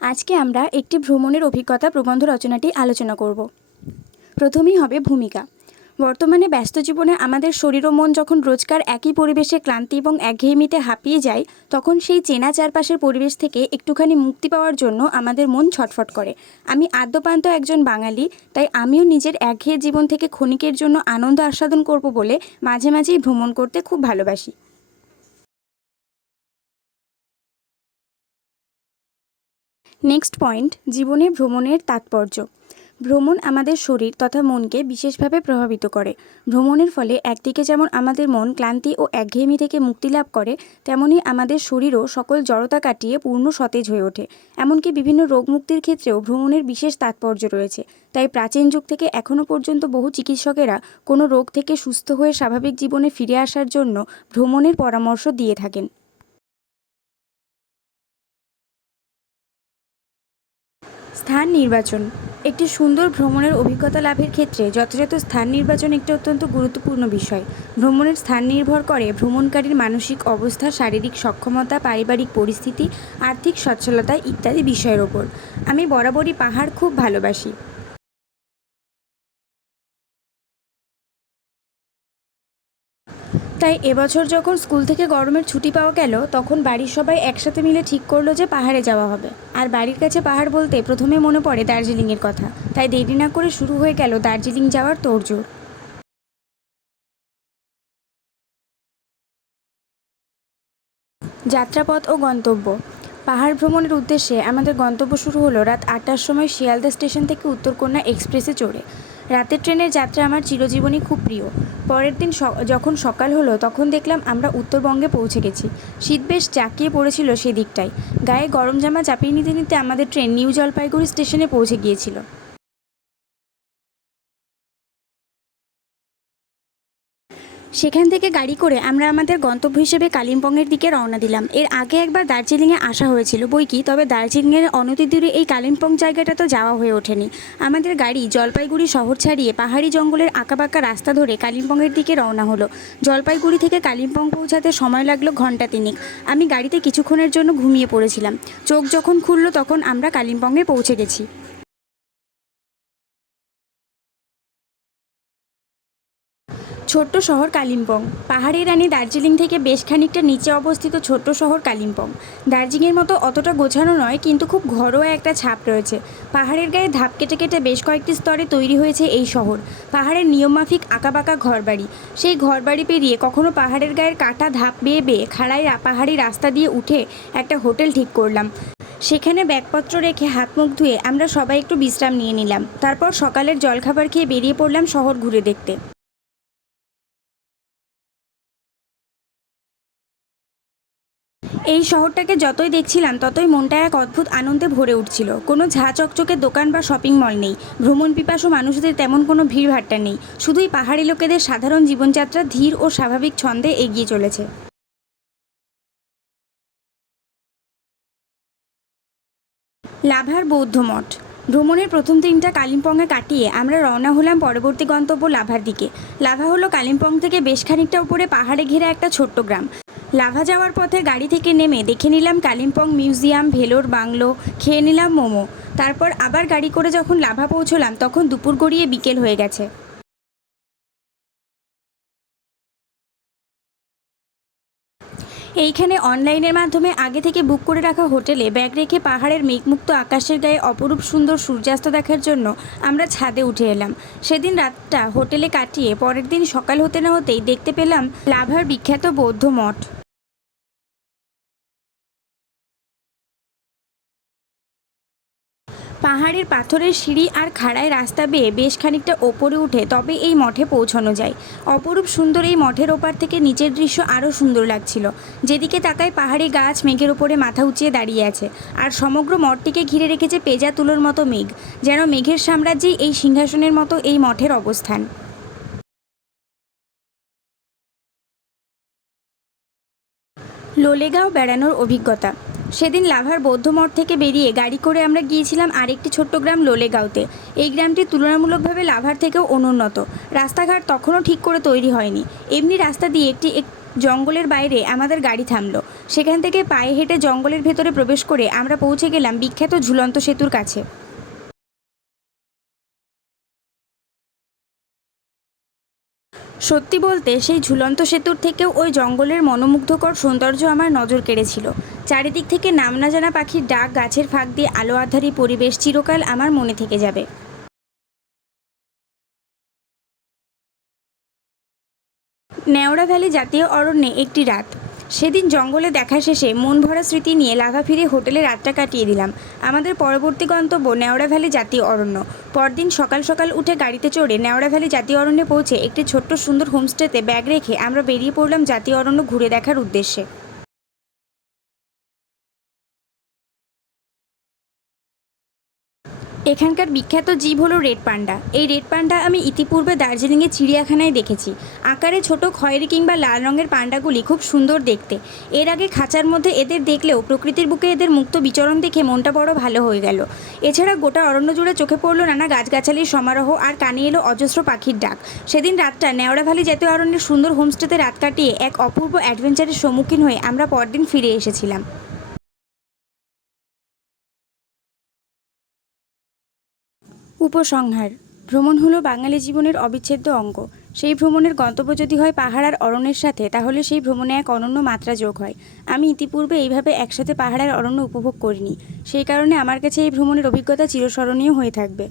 আজকে আমরা একটি ভ্রমণের অভিজ্ঞতা প্রবন্ধ রচনাটি আলোচনা করব। প্রথমেই হবে ভূমিকা। বর্তমানে ব্যস্ত জীবনে আমাদের শরীর ও মন যখন রোজকার একই পরিবেশে ক্লান্তি এবং একঘেয়েমিতে হাঁপিয়ে যায়, তখন সেই চেনা চারপাশের পরিবেশ থেকে একটুখানি মুক্তি পাওয়ার জন্য আমাদের মন ছটফট করে। আমি আদ্যপান্ত একজন বাঙালি, তাই আমিও নিজের একঘেয়ে জীবন থেকে ক্ষণিকের জন্য আনন্দ আস্বাদন করব বলে মাঝে মাঝেই ভ্রমণ করতে খুব ভালোবাসি। নেক্সট পয়েন্ট জীবনে ভ্রমণের তাৎপর্য। ভ্রমণ আমাদের শরীর তথা মনকে বিশেষভাবে প্রভাবিত করে। ভ্রমণের ফলে একদিকে যেমন আমাদের মন ক্লান্তি ও একঘেয়েমি থেকে মুক্তি লাভ করে, তেমনি আমাদের শরীরও সকল জড়তা কাটিয়ে পূর্ণ সতেজ হয়ে ওঠে। এমনকি বিভিন্ন রোগ মুক্তির ক্ষেত্রেও ভ্রমণের বিশেষ তাৎপর্য রয়েছে। তাই প্রাচীন যুগ থেকে এখনও পর্যন্ত বহু চিকিৎসকেরা কোনো রোগ থেকে সুস্থ হয়ে স্বাভাবিক জীবনে ফিরে আসার জন্য ভ্রমণের পরামর্শ দিয়ে থাকেন। স্থান নির্বাচন। একটি সুন্দর ভ্রমণের অভিজ্ঞতা লাভের ক্ষেত্রে যথাযথ স্থান নির্বাচন একটি অত্যন্ত গুরুত্বপূর্ণ বিষয়। ভ্রমণের স্থান নির্ভর করে ভ্রমণকারীর মানসিক অবস্থা, শারীরিক সক্ষমতা, পারিবারিক পরিস্থিতি, আর্থিক সচ্ছলতা ইত্যাদি বিষয়ের ওপর। আমি বরাবরই পাহাড় খুব ভালোবাসি। তাই এবছর যখন স্কুল থেকে গরমের ছুটি পাওয়া গেল, তখন বাড়ির সবাই একসাথে মিলে ঠিক করল যে পাহাড়ে যাওয়া হবে। আর বাড়ির কাছে পাহাড় বলতে প্রথমে মনে পড়ে দার্জিলিংয়ের কথা। তাই দেরি না করে শুরু হয়ে গেল দার্জিলিং যাওয়ার তোড়জোড়। যাত্রাপথ ও গন্তব্য। পাহাড় ভ্রমণের উদ্দেশ্যে আমাদের গন্তব্য শুরু হলো রাত আটটার সময় শিয়ালদা স্টেশন থেকে উত্তরকন্যা এক্সপ্রেসে চড়ে। রাতের ট্রেনের যাত্রা আমার চিরজীবনই খুব প্রিয়। পরের দিন যখন সকাল হলো, তখন দেখলাম আমরা উত্তরবঙ্গে পৌঁছে গেছি। শীত বেশ জাঁকিয়ে পড়েছিল সেদিকটায়। গায়ে গরম জামা চাপিয়ে নিতে নিতে আমাদের ট্রেন নিউ জলপাইগুড়ি স্টেশনে পৌঁছে গিয়েছিল। সেখান থেকে গাড়ি করে আমরা আমাদের গন্তব্য হিসেবে কালিম্পংয়ের দিকে রওনা দিলাম। এর আগে একবার দার্জিলিংয়ে আসা হয়েছিল। বই কি? তবে দার্জিলিংয়ের অনতিদূরে এই কালিম্পং জায়গাটা তো যাওয়া হয়ে ওঠেনি। আমাদের গাড়ি জলপাইগুড়ি শহর ছাড়িয়ে পাহাড়ি জঙ্গলের আঁকাবাঁকা রাস্তা ধরে কালিম্পংয়ের দিকে রওনা হলো। জলপাইগুড়ি থেকে কালিম্পং পৌঁছাতে সময় লাগল ঘণ্টা তিনেক। আমি গাড়িতে কিছুক্ষণের জন্য ঘুমিয়ে পড়েছিলাম। চোখ যখন খুললো তখন আমরা কালিম্পংয়ে পৌঁছে গেছি। ছোট্ট শহর কালিম্পং। পাহাড়ি রানী দার্জিলিং থেকে বেশ খানিকটা নিচে অবস্থিত ছোট্ট শহর কালিম্পং। দার্জিলিংয়ের মতো অতটা গোছানো নয়, কিন্তু খুব ঘরোয়া একটা ছাপ রয়েছে। পাহাড়ের গায়ে ধাপ কেটে কেটে বেশ কয়েকটি স্তরে তৈরি হয়েছে এই শহর। পাহাড়ের নিয়মমাফিক আঁকাবাঁকা ঘরবাড়ি। সেই ঘরবাড়ি পেরিয়ে কখনো পাহাড়ের গায়ের কাটা ধাপ বেয়ে বেয়ে খাড়াইয়া পাহাড়ি রাস্তা দিয়ে উঠে একটা হোটেল ঠিক করলাম। সেখানে ব্যাগপত্র রেখে হাত মুখ ধুয়ে আমরা সবাই একটু বিশ্রাম নিয়ে নিলাম। তারপর সকালের জলখাবার খেয়ে বেরিয়ে পড়লাম শহর ঘুরে দেখতে। এই শহরটাকে যতই দেখছিলাম, ততই মনটা এক অদ্ভুত আনন্দে ভরে উঠছিল। কোনো ঝা চকচকে দোকান বা শপিং মল নেই। ভ্রমণ পিপাসু মানুষদের তেমন কোনো ভিড়ভাট্টা নেই। শুধুই পাহাড়ি লোকেদের সাধারণ জীবনযাত্রা ধীর ও স্বাভাবিক ছন্দে এগিয়ে চলেছে। লাভার বৌদ্ধ মঠ। ভ্রমণের প্রথম দিনটা কালিম্পংয়ে কাটিয়ে আমরা রওনা হলাম পরবর্তী গন্তব্য লাভার দিকে। লাভা হলো কালিম্পং থেকে বেশ খানিকটা উপরে পাহাড়ে ঘেরা একটা ছোট্ট গ্রাম। লাভা যাওয়ার পথে গাড়ি থেকে নেমে দেখে নিলাম কালিম্পং মিউজিয়াম, ভেলোর বাংলো, খেয়ে নিলাম মোমো। তারপর আবার গাড়ি করে যখন লাভা পৌঁছলাম, তখন দুপুর গড়িয়ে বিকেল হয়ে গেছে। এইখানে অনলাইনের মাধ্যমে আগে থেকে বুক করে রাখা হোটেলে ব্যাগ রেখে পাহাড়ের মেঘমুক্ত আকাশের গায়ে অপরূপ সুন্দর সূর্যাস্ত দেখার জন্য আমরা ছাদে উঠে এলাম। সেদিন রাতটা হোটেলে কাটিয়ে পরের দিন সকাল হতে না হতেই দেখতে পেলাম লাভার বিখ্যাত বৌদ্ধ মঠ। পাহাড়ের পাথরের সিঁড়ি আর খাড়ায় রাস্তা বেয়ে বেশ খানিকটা ওপরে উঠে তবে এই মঠে পৌঁছানো যায়। অপরূপ সুন্দর এই মঠের ওপার থেকে নিচের দৃশ্য আরও সুন্দর লাগছিল। যেদিকে তাকায় পাহাড়ি গাছ মেঘের ওপরে মাথা উঁচিয়ে দাঁড়িয়ে আছে আর সমগ্র মঠটিকে ঘিরে রেখেছে পেজা তুলোর মতো মেঘ, যেন মেঘের সাম্রাজ্যেই এই সিংহাসনের মতো এই মঠের অবস্থান। লোলেগাঁও বেড়ানোর অভিজ্ঞতা। সেদিন লাভার বৌদ্ধ মঠ থেকে বেরিয়ে গাড়ি করে আমরা গিয়েছিলাম আরেকটি ছোট্ট গ্রাম লোলেগাঁওতে। এই গ্রামটি তুলনামূলকভাবে লাভার থেকেও অনুন্নত। রাস্তাঘাট তখনও ঠিক করে তৈরি হয়নি। এমনি রাস্তা দিয়ে একটি এক জঙ্গলের বাইরে আমাদের গাড়ি থামলো। সেখান থেকে পায়ে হেঁটে জঙ্গলের ভেতরে প্রবেশ করে আমরা পৌঁছে গেলাম বিখ্যাত ঝুলন্ত সেতুর কাছে। সত্যি বলতে সেই ঝুলন্ত সেতুর থেকেও ওই জঙ্গলের মনোমুগ্ধকর সৌন্দর্য আমার নজর কেড়েছিল। চারিদিক থেকে নাম না জানা পাখির ডাক গাছের ফাঁক দিয়ে আলো আধারী পরিবেশ চিরকাল আমার মনে থেকে যাবে। নেওড়া ভ্যালি জাতীয় অরণ্যে একটি রাত। সেদিন জঙ্গলে দেখা শেষে মন ভরা স্মৃতি নিয়ে লাভা ফিরে হোটেলে রাতটা কাটিয়ে দিলাম। আমাদের পরবর্তী গন্তব্য নেওড়া ভ্যালি জাতীয় অরণ্য। পরদিন সকাল সকাল উঠে গাড়িতে চড়ে নেওড়া ভ্যালি জাতীয় অরণ্যে পৌঁছে একটি ছোট্ট সুন্দর হোমস্টেতে ব্যাগ রেখে আমরা বেরিয়ে পড়লাম জাতীয় অরণ্য ঘুরে দেখার উদ্দেশ্যে। এখানকার বিখ্যাত জীব হলো রেড পান্ডা। এই রেড পান্ডা আমি ইতিপূর্বে দার্জিলিংয়ের চিড়িয়াখানায় দেখেছি। আকারে ছোট খয়েরি কিংবা লাল রঙের পান্ডাগুলি খুব সুন্দর দেখতে। এর আগে খাঁচার মধ্যে এদের দেখলেও প্রকৃতির বুকে এদের মুক্ত বিচরণ দেখে মনটা বড় ভালো হয়ে গেল। এছাড়া গোটা অরণ্য জুড়ে চোখে পড়ল নানা গাছগাছালির সমারোহ আর কানে এলো অজস্র পাখির ডাক। সেদিন রাতটা নেওড়া ভ্যালি জাতীয় অরণ্যের সুন্দর হোমস্টেতে রাত কাটিয়ে এক অপূর্ব অ্যাডভেঞ্চারের সম্মুখীন হয়ে আমরা পরদিন ফিরে এসেছিলাম। উপসংহার। ভ্রমণ হলো বাঙালি জীবনের অবিচ্ছেদ্য অঙ্গ। সেই ভ্রমণের গন্তব্য যদি হয় পাহাড় আর অরণ্যের সাথে, তাহলে সেই ভ্রমণে এক অনন্য মাত্রা যোগ হয়। আমি ইতিপূর্বে এইভাবে একসাথে পাহাড় আর অরণ্য উপভোগ করিনি। সেই কারণে আমার কাছে এই ভ্রমণের অভিজ্ঞতা চিরস্মরণীয় হয়ে থাকবে।